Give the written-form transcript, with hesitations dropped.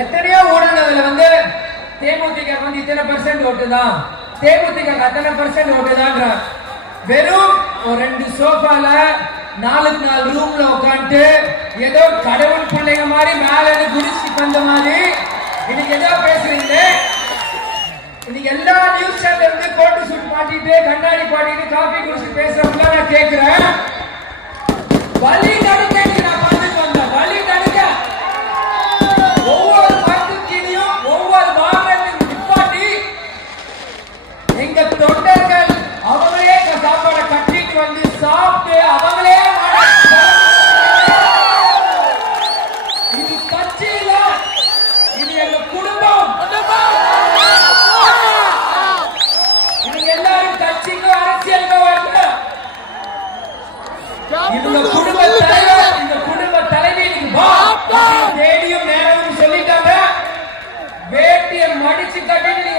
எத்தனையோ ஊடகங்கள்ல வந்து தேமுதிக வந்து இத்தனை % ஓட்டு தான், தேமுதிக அத்தனை % ஓட்டு தான். வெறும் ஒரு 2 சோஃபால 4 ரூம்ல உட்காந்து ஏதோ கடவுள் பிள்ளைங்க மாதிரி மேல குடிச்சு வந்த மாதிரி இன்னைக்கு ஏதோ பேசுறீங்க. இன்னைக்கு எல்லா நியூஸ் சேனல்ல இருந்து கோட்டு சூட் மாட்டிட்டு கண்ணாடி பாட்டிட்டு காபி குடிச்சு பேசுறவங்க நான் கேட்கிறேன், வலி தடுக்க நான் பார்த்துட்டு வந்தேன். வலி தடுக்க ஒவ்வொரு மருத்துவத்தையும் ஒவ்வொரு வாகனத்தையும் நிப்பாட்டி எங்க தொண்டர்கள் அவங்களே சாப்பாடை கட்டிட்டு வந்து சாப்பிட்டு அவங்களே இது கட்சி இல்ல, இது எங்க குடும்பம். இவங்க எல்லாரும் கட்சிக்கும் அரசியலுக்கும் வரல. இவங்க குடும்ப தலைவர், இந்த குடும்ப தலைவி தேடியும் நேரமும் சொல்லிட்டாங்க. வேட்டியை மடிச்சு கட்டிட்டு